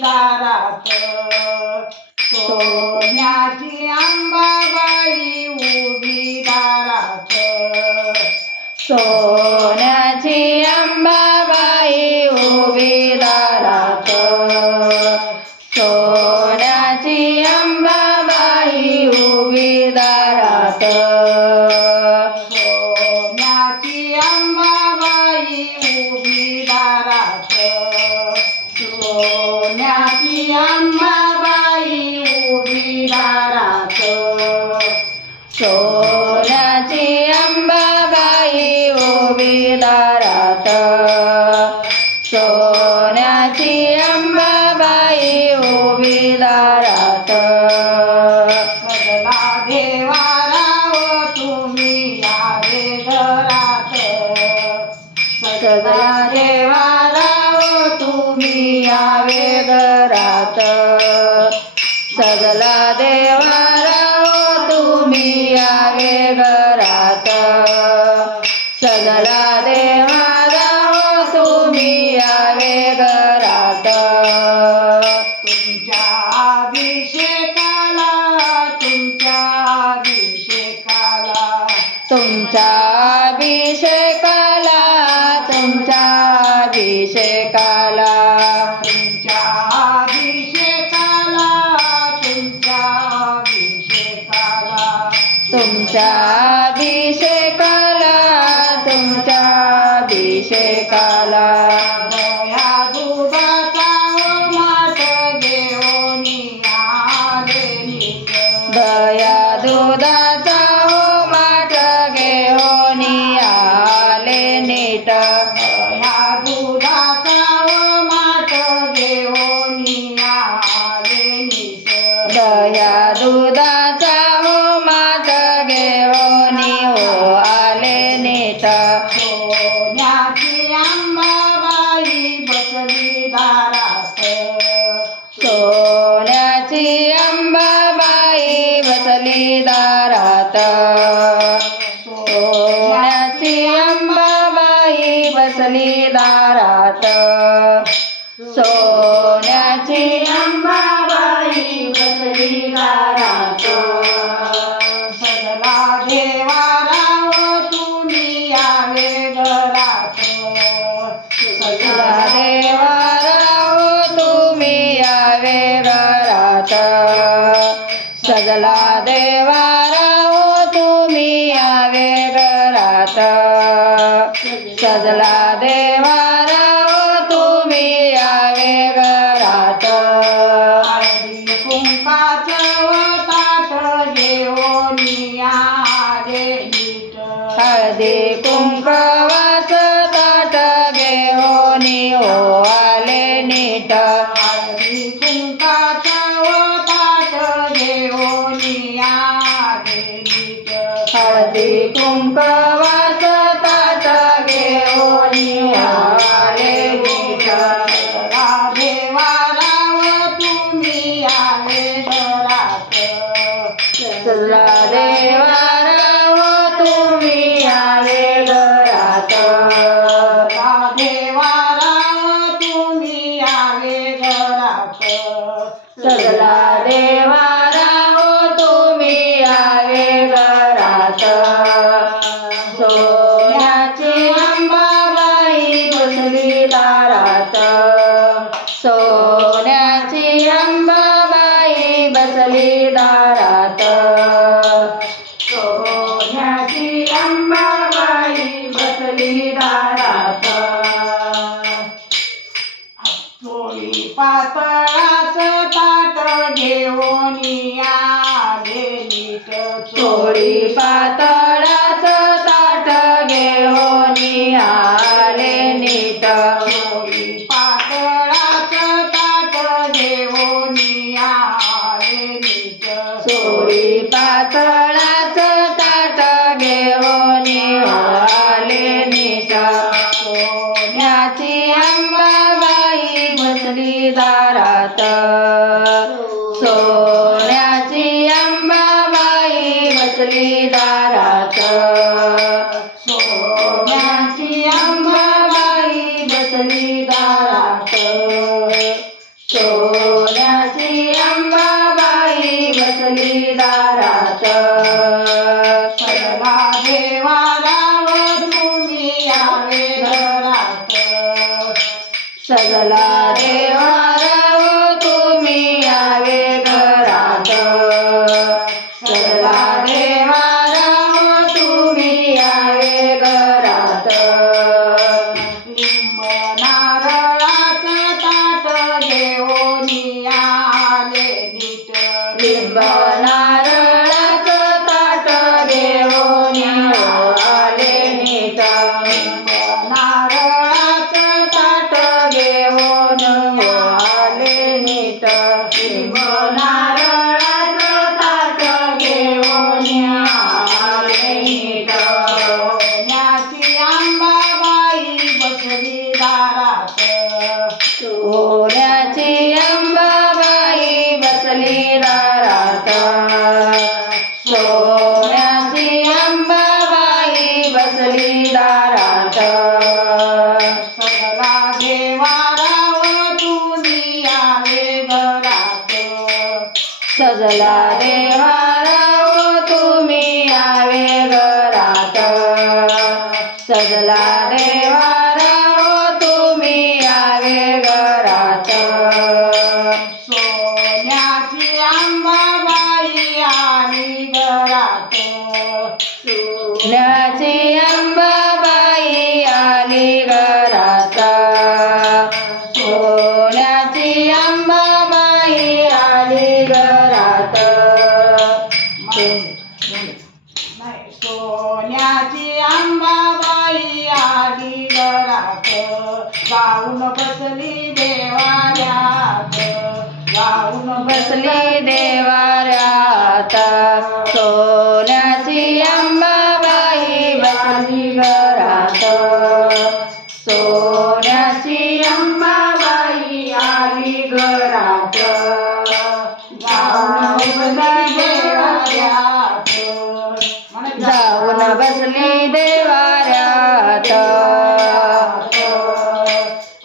તારા તો So Da da da. सोन्याची अंबाबाई बसली दारात. सोन्याची अंबाबाई बसली दारात. सोन्याची अंबाबाई बसली दारात. सजला देवाराव तुम्ही यावे घरात. कुंकाच्या हळदी कुंकवा सोन्याची अंबाबाई बसली दारात. सोन्याची अंबाबाई बसली दारात. थोडी पापळाचं ताट घेऊन आलेली चोळी पातळ सोडी पातळाच ताट घेऊन आले निशा सोन्याची अंबाबाई बसली दारात. सोन्याची अंबाबाई बसली दारात. सोन्याची अंबाबाई बसली दारात. सोन्याची अंबाबाई बसली दारात. सगळा देवाराव तुझी आले घरात. सजला देवा अंबाबाई आली बरात सुन्याची अंबाबाई आली घरात. सोन्याची अंबाबाई आली घरात. देवाऱ्यात.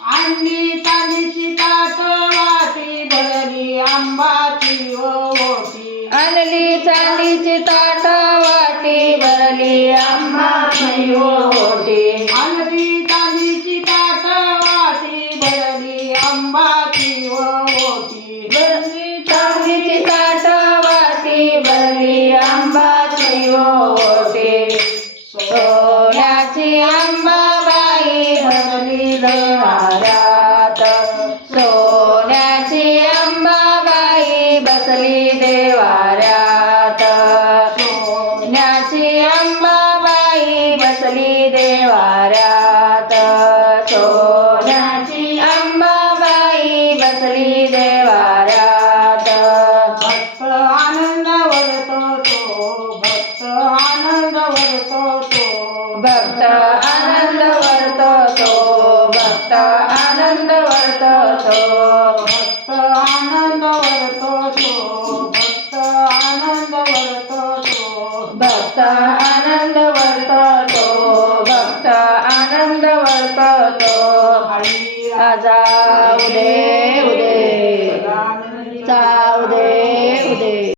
आणली चालीची ताट वाटी भरली आंबाची ओटी. आणली चालीची ताट वाटी भरली आंबाची ओटी. आणली Yeah.